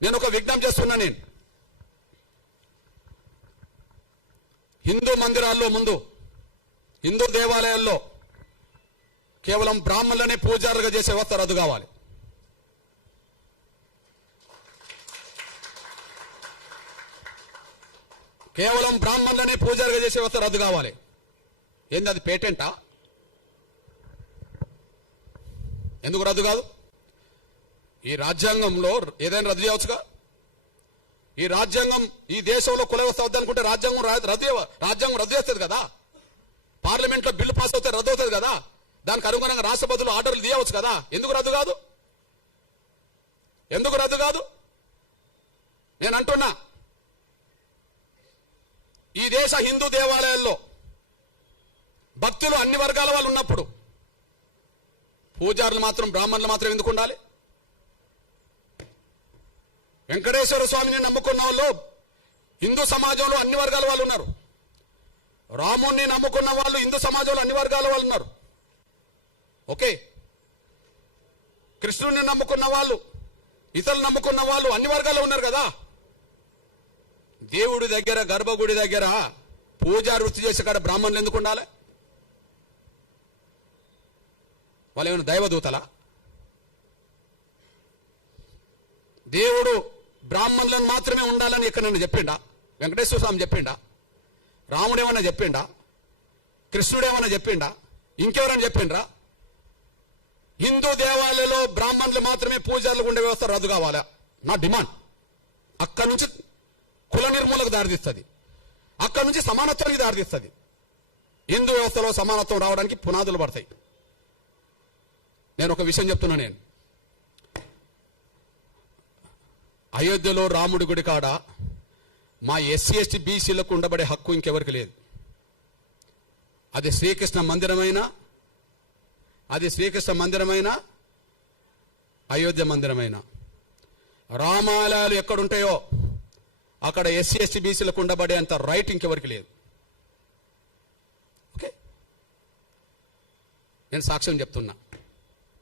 నేను ఒక విజ్ఞప్తి చేస్తున్నా. నేను హిందూ మందిరాల్లో ముందు హిందూ దేవాలయాల్లో కేవలం బ్రాహ్మణులనే పూజారులుగా చేసే వ్యవస్థ రద్దు కావాలి. కేవలం బ్రాహ్మణులనే పూజారులుగా చేసే వ్యవస్థ రద్దు కావాలి. ఏంది అది పేటెంటా? ఎందుకు రద్దు కాదు? ఈ రాజ్యాంగంలో ఏదైనా రద్దు చేయవచ్చుగా. ఈ రాజ్యాంగం ఈ దేశంలో కుల వ్యవస్థ వద్దనుకుంటే రాజ్యాంగం రద్దు చేస్తుంది కదా. పార్లమెంట్లో బిల్లు పాస్ అవుతే రద్దు అవుతుంది కదా. దానికి అనుగుణంగా రాష్ట్రపతులు ఆర్డర్లు తీయవచ్చు కదా. ఎందుకు రద్దు కాదు? ఎందుకు రద్దు కాదు? నేను అంటున్నా, ఈ దేశ హిందూ దేవాలయాల్లో భక్తులు అన్ని వర్గాల వాళ్ళు ఉన్నప్పుడు పూజారులు మాత్రం బ్రాహ్మణులు మాత్రం ఎందుకు ఉండాలి? వెంకటేశ్వర స్వామిని నమ్ముకున్న వాళ్ళు హిందూ సమాజంలో అన్ని వర్గాల వాళ్ళు ఉన్నారు. రాముణ్ణి నమ్ముకున్న వాళ్ళు హిందూ సమాజంలో అన్ని వర్గాల వాళ్ళు ఉన్నారు. ఓకే, కృష్ణుడిని నమ్ముకున్న వాళ్ళు, ఇతరులు నమ్ముకున్న వాళ్ళు అన్ని వర్గాల్లో ఉన్నారు కదా. దేవుడి దగ్గర గర్భగుడి దగ్గర పూజా వృత్తి చేసే కాడ బ్రాహ్మణులు ఎందుకు ఉండాలి? వాళ్ళు ఏమైనా దైవదూతలా? దేవుడు బ్రాహ్మణులను మాత్రమే ఉండాలని ఎక్కడైనా చెప్పిండా? వెంకటేశ్వర స్వామి చెప్పిండా? రాముడు ఏమన్నా చెప్పిండా? కృష్ణుడు ఏమన్నా చెప్పిండా? ఇంకెవరైనా చెప్పిండ్రా? హిందూ దేవాలయంలో బ్రాహ్మణులు మాత్రమే పూజారులకు ఉండే వ్యవస్థ రద్దు కావాలా నా డిమాండ్. అక్కడి నుంచి కుల నిర్మూలకు దారితీస్తుంది, అక్కడి నుంచి సమానత్వానికి దారితీస్తుంది. హిందూ వ్యవస్థలో సమానత్వం రావడానికి పునాదులు పడతాయి. నేను ఒక విషయం చెప్తున్నా. నేను అయోధ్యలో రాముడి గుడి కాడ మా ఎస్సీ ఎస్టీ బీసీలకు ఉండబడే హక్కు ఇంకెవరికి లేదు. అది శ్రీకృష్ణ మందిరమైనా అయోధ్య మందిరమైనా రామాలయాలు ఎక్కడుంటాయో అక్కడ ఎస్సీ ఎస్టీ బీసీలకు ఉండబడే అంత రైట్ ఇంకెవరికి లేదు. ఓకే, నేను సాక్ష్యం చెప్తున్నా.